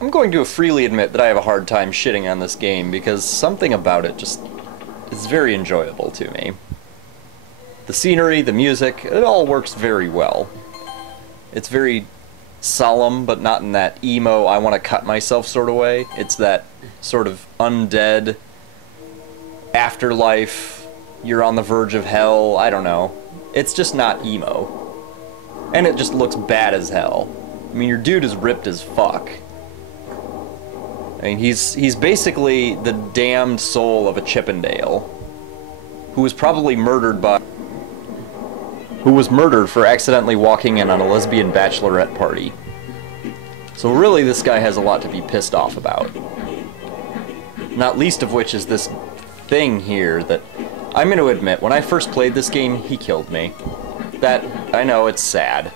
I'm going to freely admit that I have a hard time shitting on this game because something about it just is very enjoyable to me. The scenery, the music, it all works very well. It's very solemn, but not in that emo, I want to cut myself sort of way. It's that sort of undead, afterlife, you're on the verge of hell, I don't know. It's just not emo. And it just looks bad as hell. I mean, your dude is ripped as fuck. I mean, he's basically the damned soul of a Chippendale, who was probably murdered for accidentally walking in on a lesbian bachelorette party. So really, this guy has a lot to be pissed off about. Not least of which is this thing here that, I'm going to admit, when I first played this game, he killed me. That, I know, it's sad,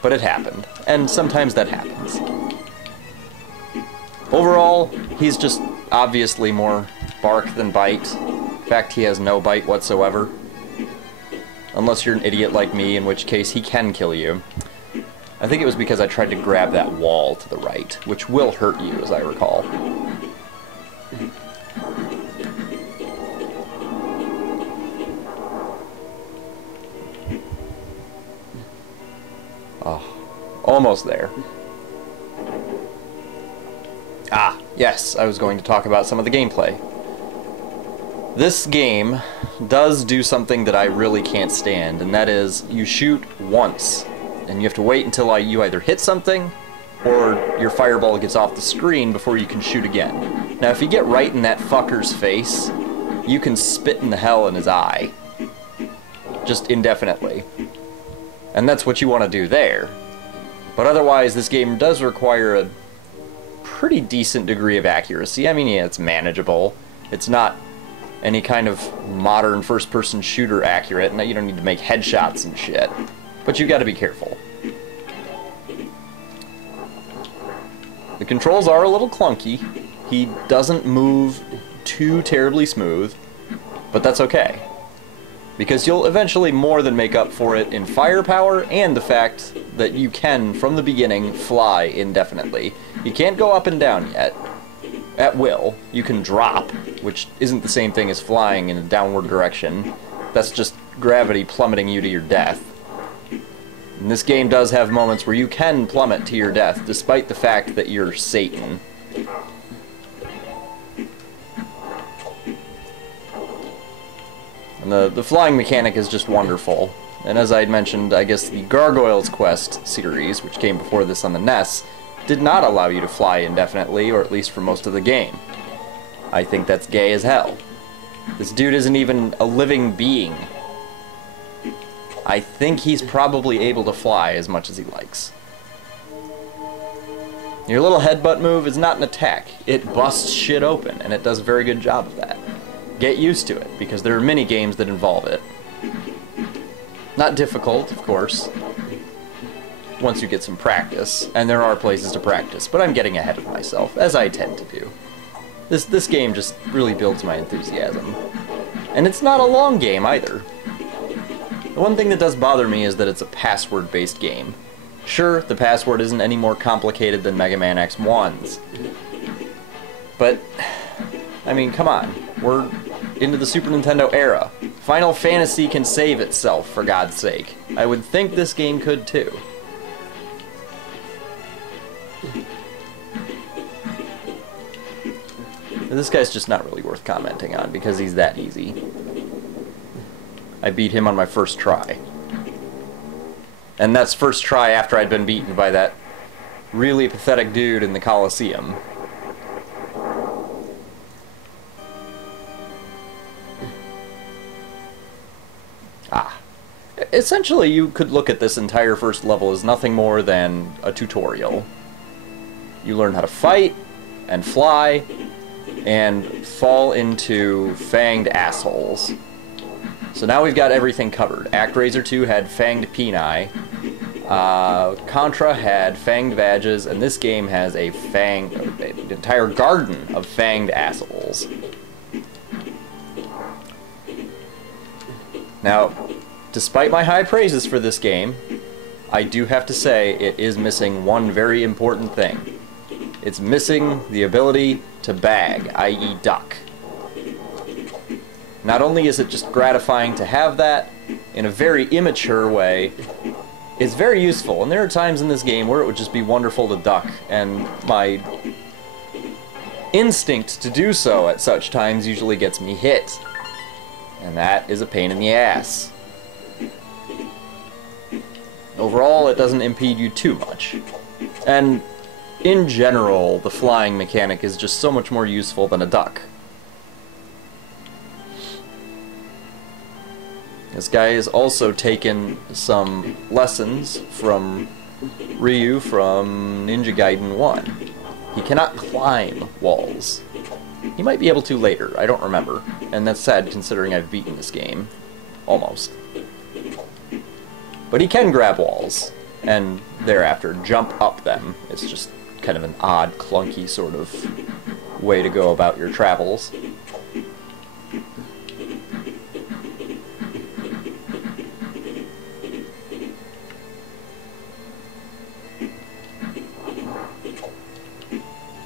but it happened. And sometimes that happens. Overall, he's just obviously more bark than bite. In fact, he has no bite whatsoever. Unless you're an idiot like me, in which case he can kill you. I think it was because I tried to grab that wall to the right, which will hurt you, as I recall. Oh, almost there. Ah, yes, I was going to talk about some of the gameplay. This game does do something that I really can't stand, and that is you shoot once, and you have to wait until you either hit something or your fireball gets off the screen before you can shoot again. Now, if you get right in that fucker's face, you can spit in the hell in his eye. Just indefinitely. And that's what you want to do there. But otherwise, this game does require a pretty decent degree of accuracy. I mean, yeah, it's manageable. It's not any kind of modern first-person shooter accurate, and you don't need to make headshots and shit. But you've got to be careful. The controls are a little clunky. He doesn't move too terribly smooth, but that's okay. Because you'll eventually more than make up for it in firepower and the fact that you can, from the beginning, fly indefinitely. You can't go up and down yet. At will. You can drop, which isn't the same thing as flying in a downward direction. That's just gravity plummeting you to your death. And this game does have moments where you can plummet to your death, despite the fact that you're Satan. And the flying mechanic is just wonderful. And as I had mentioned, I guess the Gargoyles Quest series, which came before this on the NES, did not allow you to fly indefinitely, or at least for most of the game. I think that's gay as hell. This dude isn't even a living being. I think he's probably able to fly as much as he likes. Your little headbutt move is not an attack. It busts shit open, and it does a very good job of that. Get used to it, because there are many games that involve it. Not difficult, of course, once you get some practice, and there are places to practice, but I'm getting ahead of myself, as I tend to do. This game just really builds my enthusiasm. And it's not a long game, either. The one thing that does bother me is that it's a password-based game. Sure, the password isn't any more complicated than Mega Man X1's. But, I mean, come on. We're into the Super Nintendo era. Final Fantasy can save itself, for God's sake. I would think this game could, too. This guy's just not really worth commenting on, because he's that easy. I beat him on my first try. And that's first try after I'd been beaten by that really pathetic dude in the Coliseum. Ah. Essentially, you could look at this entire first level as nothing more than a tutorial. You learn how to fight, and fly, and fall into fanged assholes. So now we've got everything covered. ActRaiser 2 had fanged peni, Contra had fanged badges, and this game has an entire garden of fanged assholes. Now, despite my high praises for this game, I do have to say it is missing one very important thing. It's missing the ability to bag, i.e. duck. Not only is it just gratifying to have that, in a very immature way, it's very useful. And there are times in this game where it would just be wonderful to duck, and my instinct to do so at such times usually gets me hit. And that is a pain in the ass. Overall, it doesn't impede you too much. And in general, the flying mechanic is just so much more useful than a duck. This guy has also taken some lessons from Ryu from Ninja Gaiden 1. He cannot climb walls. He might be able to later, I don't remember. And that's sad considering I've beaten this game. Almost. But he can grab walls, and thereafter jump up them. It's just kind of an odd, clunky sort of way to go about your travels.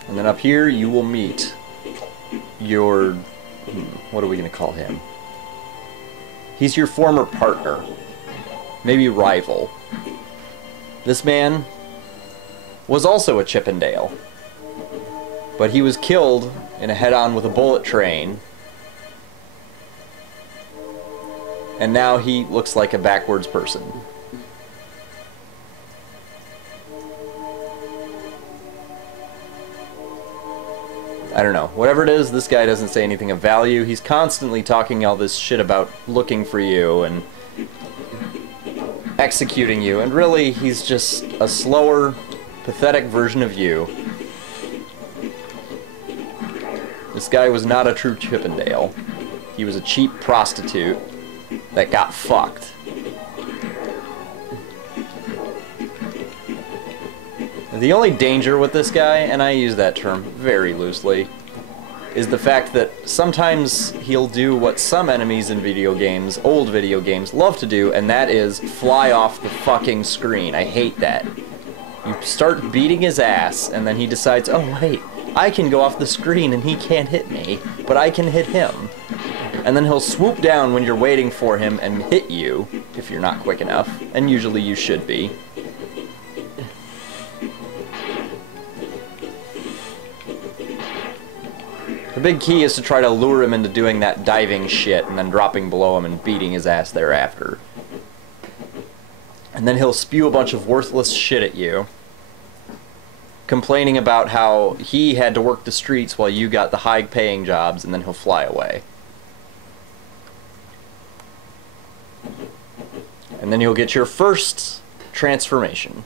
And then up here you will meet your... what are we going to call him? He's your former partner. Maybe rival. This man was also a Chippendale, but he was killed in a head-on with a bullet train, and now he looks like a backwards person. I don't know. Whatever it is, this guy doesn't say anything of value. He's constantly talking all this shit about looking for you and executing you, and really, he's just a slower, pathetic version of you. This guy was not a true Chippendale. He was a cheap prostitute that got fucked. The only danger with this guy, and I use that term very loosely, is the fact that sometimes he'll do what some enemies in video games, old video games, love to do, and that is fly off the fucking screen. I hate that. You start beating his ass, and then he decides, oh wait, I can go off the screen and he can't hit me, but I can hit him. And then he'll swoop down when you're waiting for him and hit you, if you're not quick enough, and usually you should be. The big key is to try to lure him into doing that diving shit and then dropping below him and beating his ass thereafter. And then he'll spew a bunch of worthless shit at you, complaining about how he had to work the streets while you got the high-paying jobs, and then he'll fly away. And then you'll get your first transformation.